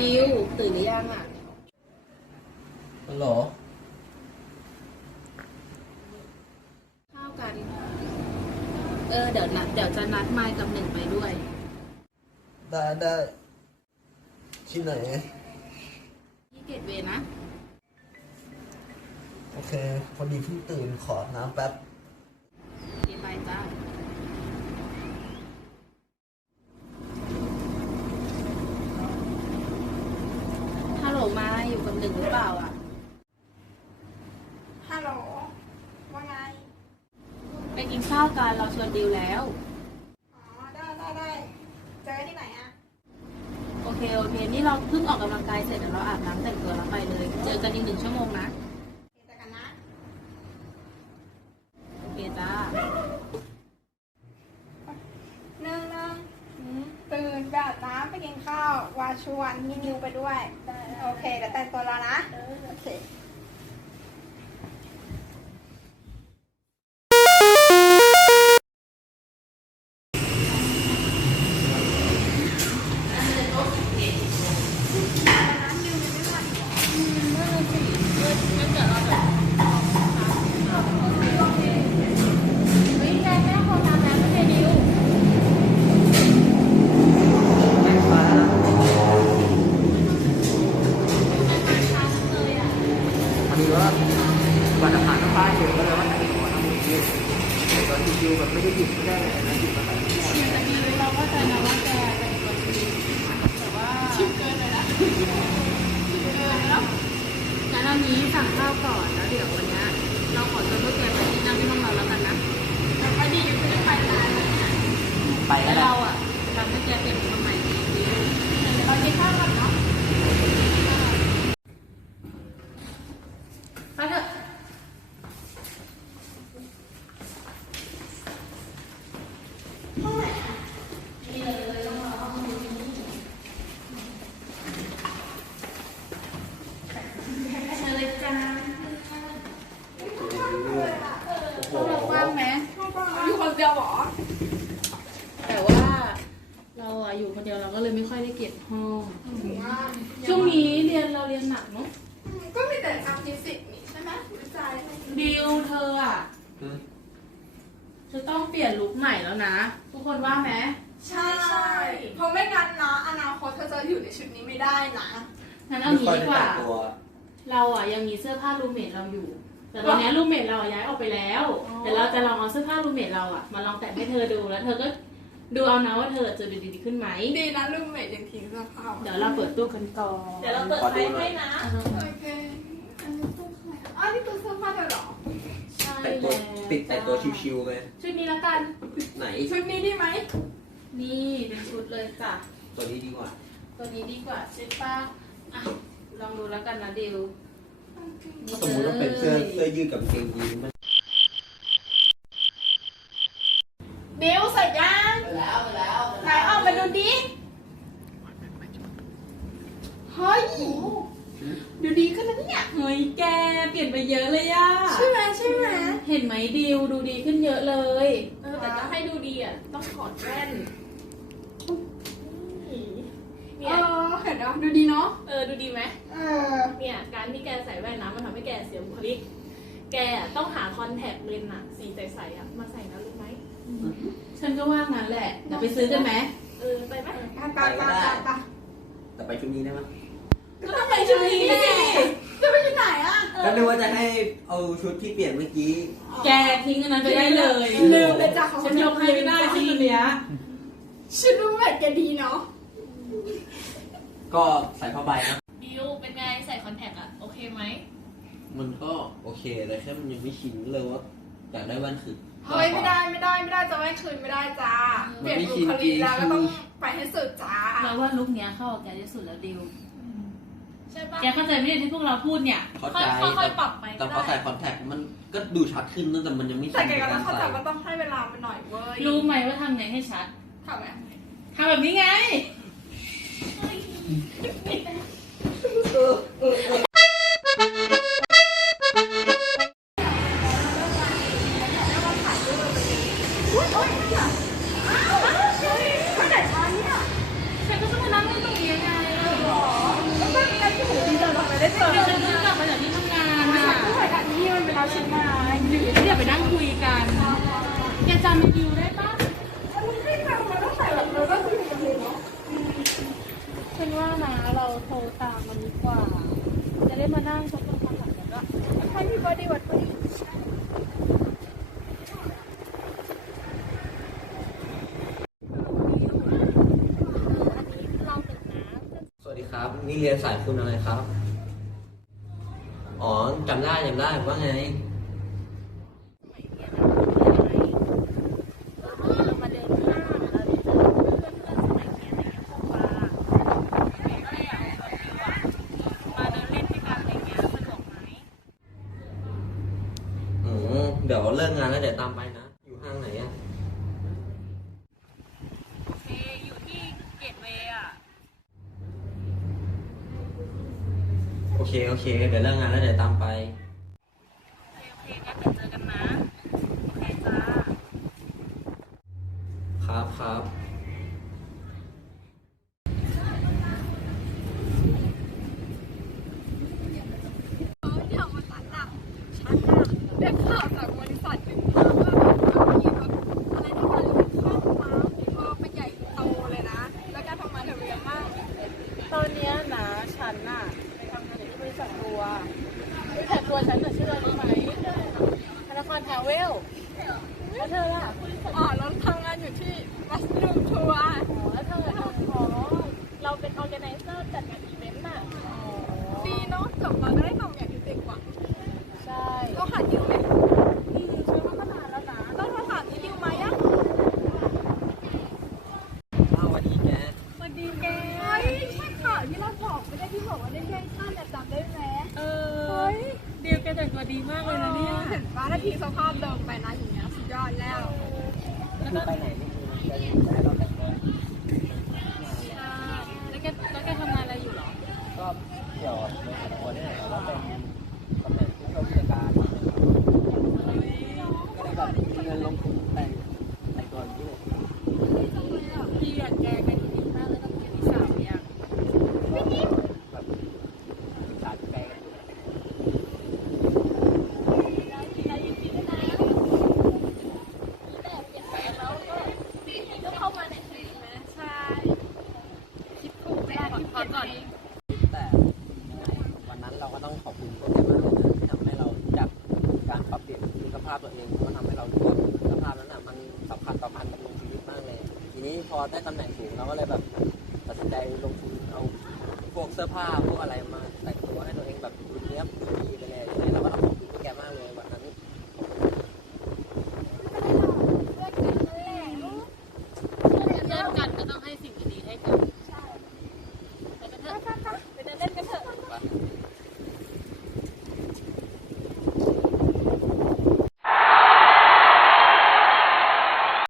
ดิวตื่นหรือยังอะฮัลโหลข้าวกัน เออ เดี๋ยวนัดเดี๋ยวจะนัดไมค์กับหนึ่งไปด้วย ได้ได้ที่ไหน ที่เกตเวย์นะ โอเค พอดีเพิ่งตื่นขอน้ำแป๊บเดี๋ยวไปจ้า ฮัลโหล มาอยู่กับหนึ่งหรือเปล่าอะ ฮัลโหล ว่าไง ไปกินข้าวกันเราชวนดิวแล้ว อ๋อ ได้ได้ได้เจอกันที่ไหนอะโอเคโอเค นี่เราเพิ่งออกกำลังกายเสร็จเดี๋ยวเราอาบน้ำแต่งตัวแล้วไปเลย เจอกันอีกหนึ่งชั่วโมงนะ เจอกันนะ โอเคจ้า หนึ่งหนึ่งตื่นแบบน้ำไปกินข้า ววาชวนมีนิวไปด้วย โอเคเดี๋ยวแต่งตัวแล้วนะ โอเค ว่าบัตรผ่านต้องป้ายอยู่ก็เลยว่าแต่งตัวทำมือยืดแต่ตอนชิวๆแบบไม่ได้หยุดไม่ได้เลยนะหยุดมาแต่งตัวแต่ดิวเราก็ใจนะว่าแกเป็นคนดีแต่ว่าชิบเกินเลยนะชิบเกินแล้วงั้นเอานี้สั่งข้าวก่อนแล้วเดี๋ยววันนี้เราขอชวนพวกแกไปที่นั่งที่ห้องเราแล้วกันนะแต่ก็ดีอยู่ที่ไปร้านแล้วเนี่ย ไป แล้ แล้ว ว เราอะทำให้แกเปลี่ยนคนใหม่ดีดิวเดี๋ยวเรากินข้าวกันเนาะไปเถอะ มาเลยจ้า โอ้โห กว้างไหม อยู่คนเดียวเหรอ แต่ว่าเราอะอยู่คนเดียวเราก็เลยไม่ค่อยได้เก็บห้อง ช่วงนี้เรียนเราเรียนหนักเนาะก็มีแต่ทำฟิสิกส์นี่ใช่ไหมวิจัยดิวเธออะอืมเธอต้องเปลี่ยนลุคใหม่แล้วนะ ทุกคนว่าไหมใช่ใช่เพราะไม่งั้นนะอนาคตเธอจะอยู่ในชุดนี้ไม่ได้นะงั้นเอาไม่งี้ค่อยดีได้กว่าแต่งตัวเราอะยังมีเสื้อผ้ารูมเมทเราอยู่ แต่ตอนนี้รูมเมทเราอะย้ายออกไปแล้วเดี๋ยวเราจะลองเอาเสื้อผ้ารูมเมทเราอะมาลองแต่งให้เธอดูแล้วเธอก็ดูเอานะว่าเธอจะดูดีขึ้นไหมดีนะลูกเมดยังทิ้งเสื้อผ้าไว้เดี๋ยวเราเปิดตู้กันก่อนเดี๋ยวเราเปิดไฟให้นะ โอเคอันนี้ตู้ใครอะอ๋อนี่ตู้เสื้อผ้าเธอเหรอใช่แต่งตัวแล้วติดแต่งตัวชิวๆไงชุดนี้ละกัน ไหนชุดนี้ดีไหมนี่เป็นชุดเลยจ้ะ ตัวนี้ดีกว่าตัวนี้ดีกว่าใช่ปะอะลองดูแล้วกันนะดิว ถ้าสมมติว่าเป็นเสื้อเสื้อยืดกับกางเกงยีนมันเบลใส่ยังแล้วแล้วไหนเอามาดูดิ เฮ้ย ดูดีขึ้นแล้วเนี่ย เฮ้ยแกเปลี่ยนไปเยอะเลยอะใช่ไหมใช่ไหมเห็นไหมดิวดูดีขึ้นเยอะเลย เออแต่จะให้ดูดีอะต้องถอดแว่นเนี่ เอย อ เห็นเนาะดูดีเนาะเออดูดีไหมเออเนี่ยการที่แกใส่แว่นนะมันทำให้แกเสียบุคลิก แกอะต้องหาคอนแทคเลนส์อะสีใสๆอะมาใส่นะรู้ไหมฉันก็ว่างั้นแหละเดี๋ยวไปซื้อกันไหมเออไปไหมตาตาตาตาตาแต่ไปชุดนี้ได้ไหมก็ต้องไปชุดนี้สิจะไปที่ไหนอะแล้วนึกว่าจะให้เอาชุดที่เปลี่ยนเมื่อกี้ แกทิ้งอันนั้นไปได้เลยลืมไปจ้ะของฉันยกให้ไม่ได้ชุดตัวเนี้ยชุดดูแบบแกดีเนาะ ก็ใส่ผ้าใบนะดิวเป็นไงใส่คอนแทคอะโอเคไหมมันก็โอเคแต่แค่มันยังไม่ชินเลยว่าอยากได้แว่นคือเฮ้ยไม่ได้ไม่ได้ไม่ได้จะไม่คืนไม่ได้จ้าเปลี่ยนบุคลิกแล้วก็ต้องไปให้สุดจ้าเราว่าลุคเนี้ยเข้ากับแกที่สุดแล้วดิวใช่ปะแกเข้าใจไหมเนี่ยที่พวกเราพูดเนี่ย เข้าค่ใจอยๆค่อยๆปรับไปแต่ก็พอใส่ได้คอนแทคมันก็ดูชัดขึ้นนะแต่มันยังไม่ชิแต่นแกในก็กาต้อรงเข้าใส่ใจว่าต้องให้เวลามันหน่อยเว้ยรู้ไหมว่าทำไงให้ชัดทำไหมทำแบบนี้ไง ちょっとそう。 ว่านะเราโทรตามมันดีกว่า จะได้มานั่งชมกันความหลังกันก็ให้พี่บอดี้วัดพอดีสวัสดีครับ นี่เรียนสายคุณอะไรครับ อ๋อจำได้จำได้ว่าไง เรามาเดินห้างเราเจอเพื่อนเพื่อนสมัยเรียนอะไรอย่างเงี้ยพวกว่าเก๋ก็เลยอยากชวนดิวอะมาเดินเล่นด้วยกันอะไรเงี้ยสะดวกไหม อืม เดี๋ยวเลิกงานแล้วเดี๋ยวตามไปนะ อยู่ห้างไหนอะโอเคอยู่ที่เกตเวย์อะ โอเค โอเค เดี๋ยวเลิกงานแล้วเดี๋ยวตามไป โอเค โอเค งั้นเดี๋ยวเจอกันนะ โอเคจ้า ครับครับ เดี๋ยวมาตัดหนักฉันน่ะได้ข่าวจากบริษัทหนึ่งมาว่ามีแบบอะไรที่มันเข้ามาเออเป็นใหญ่โตเลยนะ แล้วก็ทำมาทะเบียนมาก ตอนเนี้ยนะฉันน่ะไปทำงานอยู่ที่บริษัททัวร์บริษัททัวร์ ฉันน่ะชื่ออะไรรู้ไหมธนาคารทาวเวลแล้วเธอล่ะอ๋อเราทำงานอยู่ที่วัสดุทัวร์อ๋อแล้วเธอล่ะอ๋อเราเป็น organizer จัดงานอีเวนต์น่ะดีเนาะจบมาก็ได้ทำอย่างที่เด็กหวังใช่เราหาดิวไถ้าทีสภาพเดิมไปนะอย่างเงี้ยสุดยอดแล้ว ไปไหนไม่รู้จะให้เราแต่งตัว แล้วแกแล้วแกทำงานอะไรอยู่เหรอ ก็เกี่ยวกับบริษัททัวร์นี่แหละแต่ว่าเป็นตำแหน่งผู้ช่วยผู้จัดการก็เลยแบบมีเงินลงทุนแต่งแต่งตัวอย่างนี้เลย พี่อยากแกแกดูดีมากเลยต้องเป็นสาวเนี่ย แบบศึกษาดูใจกันอยู่ แล้วยินดีด้วยนะแต่เปลี่ยนแปลงแล้วก็ปีนี้ก็เข้ามาในชีวิตนะ ใช่คิดถูกไม่ได้คิด ขอ เก่ง ก่อน เอง แต่วันนั้นเราก็ต้องขอบคุณพวกที่มาร่วมงานที่ทำให้เรารู้จักการปรับเปลี่ยนคุณภาพตัวเองเพราะมันทำให้เรารู้ว่าคุณภาพนั้นน่ะมันสำคัญต่อการดำรงชีวิตมากเลย ทีนี้ พอได้ตำแหน่งสูงเราก็เลยแบบตัดสินใจลงทุนเอาพวกเสื้อผ้าพวกอะไรมาแต่งตัวให้ตัวเองแบบดูเนี้ยบ